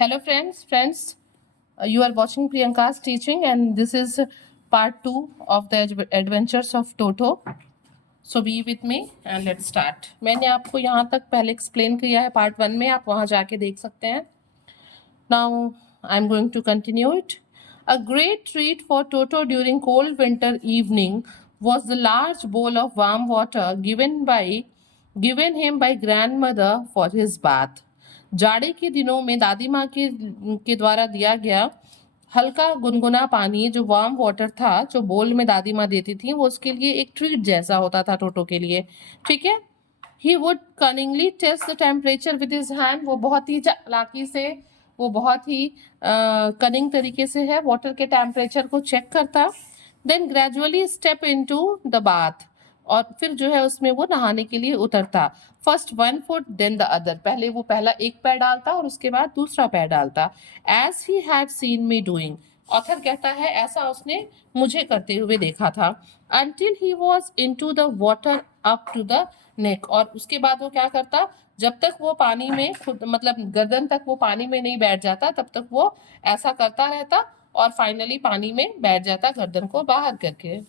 Hello friends, you are watching Priyanka's teaching and this is part 2 of the adventures of Toto. So be with me and let's start. मैंने आपको यहाँ तक पहले explain किया है part 1 में, आप वहाँ जाके देख सकते हैं. Now I'm going to continue it. A great treat for Toto during cold winter evening was the large bowl of warm water given him by grandmother for his bath. जाड़े के दिनों में दादी माँ के द्वारा दिया गया हल्का गुनगुना पानी जो वार्म वाटर था, जो बोल में दादी माँ देती थी, वो उसके लिए एक ट्रीट जैसा होता था टोटो के लिए. ठीक है. He would cunningly test the temperature with his hand. वो बहुत ही चालाकी से, वो बहुत ही कनिंग तरीके से है वाटर के टेम्परेचर को चेक करता. Then gradually step into the bath, और फिर जो है उसमें वो नहाने के लिए उतरता. First 1 foot then the other, पहले वो पहला एक पैर डालता और उसके बाद दूसरा पैर डालता. As he had seen me doing, author कहता है ऐसा उसने मुझे करते हुए देखा था. Until he was into the water up to the neck, और उसके बाद वो क्या करता, जब तक वो पानी में खुद मतलब गर्दन तक वो पानी में नहीं बैठ जाता तब तक वो ऐसा करता रहता और फाइनली पानी में बैठ जाता गर्दन को बाहर करके.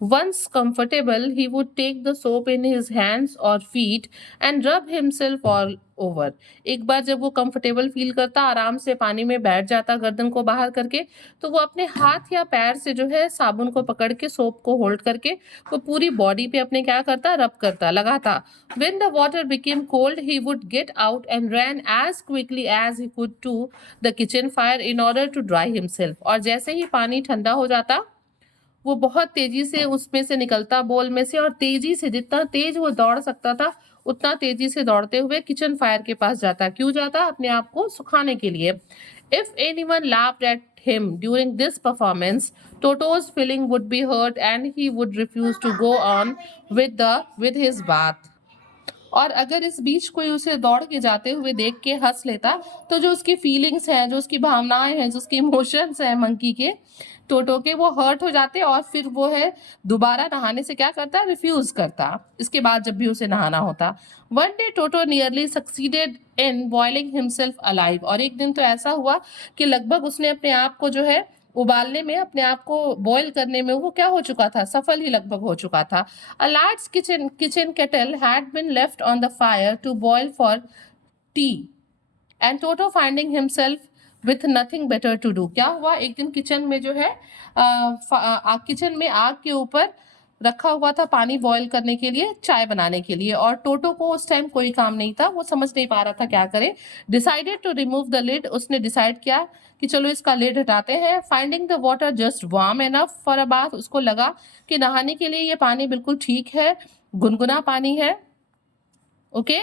Once comfortable, he would take the soap in his hands or feet and rub himself all over. एक बार जब वो कंफर्टेबल फील करता, आराम से पानी में बैठ जाता गर्दन को बाहर करके, तो वो अपने हाथ या पैर से जो है साबुन को पकड़ के सोप को होल्ड करके वो पूरी बॉडी पे अपने क्या करता, रब करता, लगाता. When the water became cold, he would get out and ran as quickly as he could to the kitchen fire in order to dry himself. और जैसे ही पानी ठंडा हो जाता, वो बहुत तेजी से उसमें से निकलता बोल में से, और तेजी से, जितना तेज वो दौड़ सकता था उतना तेजी से दौड़ते हुए किचन फायर के पास जाता. क्यों जाता? अपने आप को सुखाने के लिए. If anyone laughed at him during this performance, Toto's feeling would be hurt and he would refuse to go on with his bath. और अगर इस बीच कोई उसे दौड़ के जाते हुए देख के हंस लेता, तो जो उसकी फीलिंग्स हैं, जो उसकी भावनाएं हैं, जो उसके इमोशंस हैं मंकी के, टोटो के, वो हर्ट हो जाते और फिर वो है दोबारा नहाने से क्या करता, रिफ्यूज करता इसके बाद जब भी उसे नहाना होता. One day toto nearly succeeded in boiling himself alive, और एक दिन तो ऐसा हुआ कि लगभग उसने अपने आप को जो है उबालने में, अपने आप को बॉईल करने में वो क्या हो चुका था, सफल ही लगभग हो चुका था. A large kitchen kettle had been left on the fire to boil for tea, and Toto finding himself with nothing better to do. क्या हुआ, एक दिन किचन में जो है किचन में आग के ऊपर रखा हुआ था पानी बॉईल करने के लिए, चाय बनाने के लिए, और टोटो को उस टाइम कोई काम नहीं था, वो समझ नहीं पा रहा था क्या करे. Decided to remove the lid, उसने डिसाइड किया कि चलो इसका लिड हटाते हैं. Finding the water just warm enough for a bath, उसको लगा कि नहाने के लिए ये पानी बिल्कुल ठीक है, गुनगुना पानी है. ओके,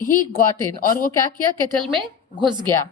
ही गॉट इन, और वो क्या किया, केटल में घुस गया.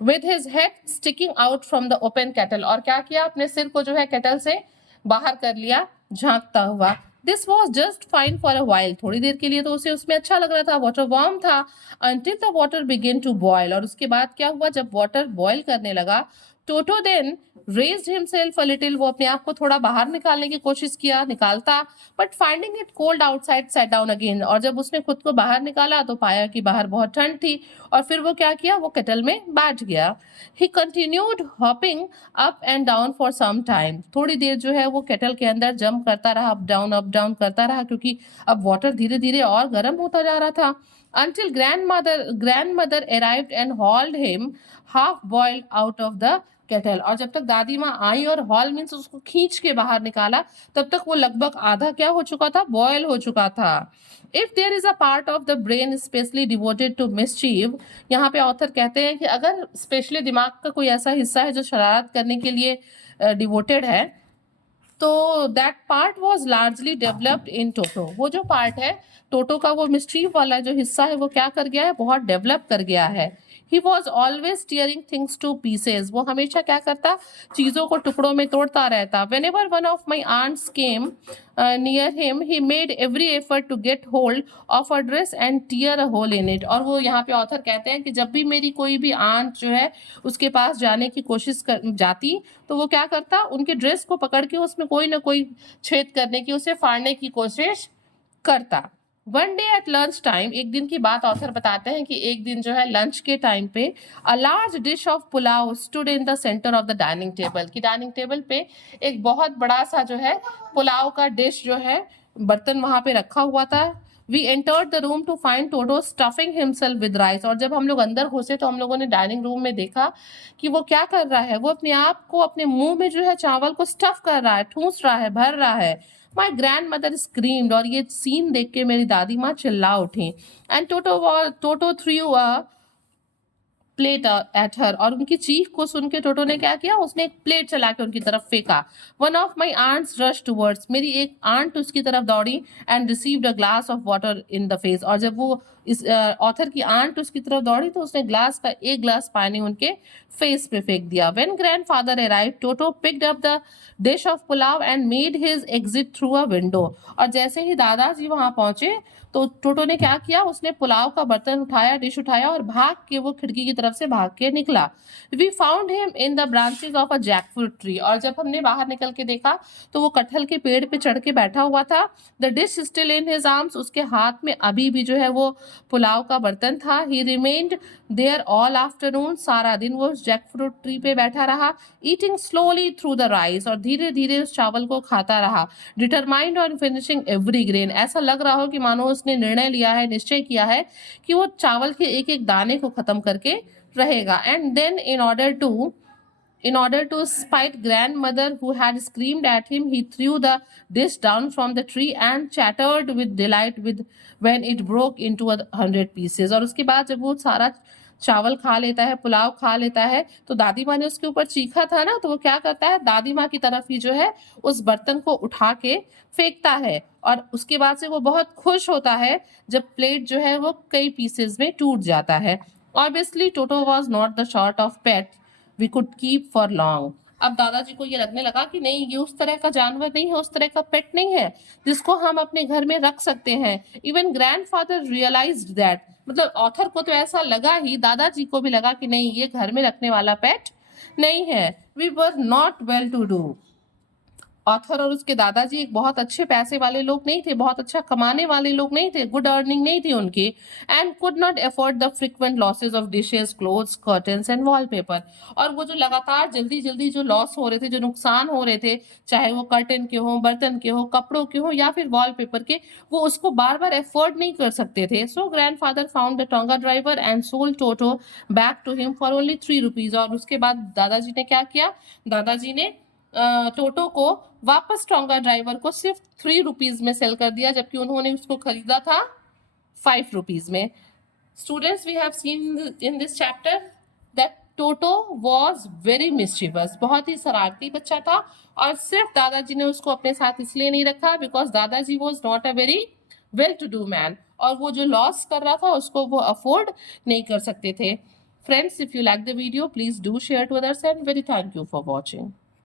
With his head sticking out from the open kettle, और क्या किया, अपने सिर को जो है केटल से बाहर कर लिया झांकता हुआ. This was just fine for a while, थोड़ी देर के लिए तो उसे उसमें अच्छा लग रहा था, वाटर वार्म था. Until the water begin to boil, और उसके बाद क्या हुआ, जब वाटर बॉयल करने लगा, Toto then raised himself a little, वो अपने आप को थोड़ा बाहर निकालने की कोशिश किया, निकालता, but finding it cold outside sat down again, और जब उसने खुद को बाहर निकाला तो पाया कि बाहर बहुत ठंड थी, और फिर वो क्या किया, वो केटल में बैठ गया. He continued hopping up and down for some time, थोड़ी देर जो है वो केटल के अंदर जंप करता रहा, अप डाउन करता रहा, क्योंकि अब वाटर धीरे धीरे और गर्म होता जा रहा था. Until grandmother arrived and hauled him half boiled out of the kettle, और जब तक दादी माँ आई और हॉल मीन्स उसको खींच के बाहर निकाला, तब तक वो लगभग आधा क्या हो चुका था, बॉयल हो चुका था. If there is a part of the brain specially devoted to mischief, यहाँ पे ऑथर कहते हैं कि अगर स्पेशली दिमाग का कोई ऐसा हिस्सा है जो शरारत करने के लिए डिवोटेड है, तो that part was largely developed in Toto, वो जो पार्ट है टोटो का, वो मिस्ट्रीव वाला जो हिस्सा है वो क्या कर गया है, बहुत डेवलप कर गया है. He was always tearing things to pieces, वो हमेशा क्या करता, चीज़ों को टुकड़ों में तोड़ता रहता. Whenever one of my aunts came near him he made every effort to get hold of a dress and tear a hole in it, और वो यहाँ पे ऑथर कहते हैं कि जब भी मेरी कोई भी आंट जो है उसके पास जाने की कोशिश कर जाती, तो वो क्या करता, उनके ड्रेस को पकड़ के उसमें कोई ना कोई छेद करने की, उसे फाड़ने की कोशिश करता. One day at lunch time, एक दिन की बात ऑथर बताते हैं कि एक दिन जो है लंच के टाइम पे a large dish of pulao stood in the centre of the dining table, कि डाइनिंग टेबल पे एक बहुत बड़ा सा जो है पुलाव का डिश जो है बर्तन वहां पे रखा हुआ था। We entered the room to find Toto stuffing himself with rice, और जब हम लोग अंदर घुसे तो हम लोगों ने डाइनिंग रूम में देखा कि वो क्या कर रहा है, वो अपने आप को अपने मुंह में जो है चावल को स्टफ कर रहा है, ठूस रहा है, भर रहा है। माई ग्रैंड मदर स्क्रीम्ड, और ये सीन देख के मेरी दादी माँ चिल्ला उठी। And Toto through plate at her, और उनकी चीख को सुन के टोटो ने क्या किया, उसने एक प्लेट चला के उनकी तरफ फेंका। One of my aunts rush towards, मेरी एक आंट उसकी तरफ दौड़ी and received a glass of water in the face, और जब वो इस ऑथर की आंट उसकी तरफ दौड़ी तो उसने ग्लास का एक ग्लास पानी उनके फेस पे फेंक दिया। When grandfather arrived, toto picked up the dish of pulao and made his exit through a window, और जैसे ही दादाजी वहां पहुंचे तो टोटो ने क्या किया, उसने पुलाव का बर्तन उठाया, डिश उठाया और भाग के वो खिड़की की तरफ से भाग के निकला। We found him in the branches of a jackfruit tree, और जब हमने बाहर निकल के देखा तो वो कटहल के पेड़ पे चढ़ के बैठा हुआ था। The dish still in his arms, उसके हाथ में अभी भी जो है वो पुलाव का बर्तन था। He remained there all afternoon, सारा दिन वो जैकफ्रूट ट्री पे बैठा रहा। Eating slowly through the rice, और धीरे धीरे उस चावल को खाता रहा। Determined on finishing every grain, ऐसा लग रहा हो कि मानो उसने निर्णय लिया है, निश्चय किया है कि वो चावल के एक एक दाने को खत्म करके रहेगा। And then in order to spite grandmother who had screamed at him, he threw the dish down from the tree and chattered with delight with when it broke into 100 pieces। और उसके बाद जब वो सारा चावल खा लेता है, पुलाव खा लेता है, तो दादी माँ ने उसके ऊपर चीखा था ना, तो वो क्या करता है, दादी माँ की तरफ ही जो है उस बर्तन को उठा के फेंकता है, और उसके बाद से वो बहुत खुश होता है जब प्लेट जो है वो कई पीसेस में टूट जाता है। Obviously Toto was not the sort of pet we could keep for long. अब दादाजी को ये लगने लगा कि नहीं, ये उस तरह का जानवर नहीं है, उस तरह का पेट नहीं है जिसको हम अपने घर में रख सकते हैं। इवन ग्रैंडफादर रियलाइज्ड दैट, मतलब ऑथर को तो ऐसा लगा ही, दादाजी को भी लगा कि नहीं, ये घर में रखने वाला पेट नहीं है। We were not well to do, author और उसके दादाजी एक बहुत अच्छे पैसे वाले लोग नहीं थे, बहुत अच्छा कमाने वाले लोग नहीं थे, गुड अर्निंग नहीं थी उनकी। And could not afford the frequent losses of dishes, clothes, curtains and wallpaper, और वो जो लगातार जल्दी जल्दी जो लॉस हो रहे थे, जो नुकसान हो रहे थे, चाहे वो कर्टन के हो, बर्तन के हो, कपड़ों के हो या फिर वॉलपेपर के, वो उसको बार बार अफोर्ड नहीं कर सकते थे। So grandfather found the tonga driver and sold Toto back to him for only 3 rupees, और उसके बाद दादाजी ने क्या किया, दादाजी ने टोटो को वापस टोंगा ड्राइवर को सिर्फ 3 रुपीज में सेल कर दिया, जबकि उन्होंने उसको खरीदा था 5 रुपीज में। Students, we have seen in this chapter that Toto was very mischievous, बहुत ही शरारती बच्चा था, और सिर्फ दादाजी ने उसको अपने साथ इसलिए नहीं रखा बिकॉज दादाजी was not a very well to do man, और वो जो लॉस कर रहा था उसको वो अफोर्ड नहीं कर सकते थे। Friends, if you like the video, please do share to others, and very thank you for watching.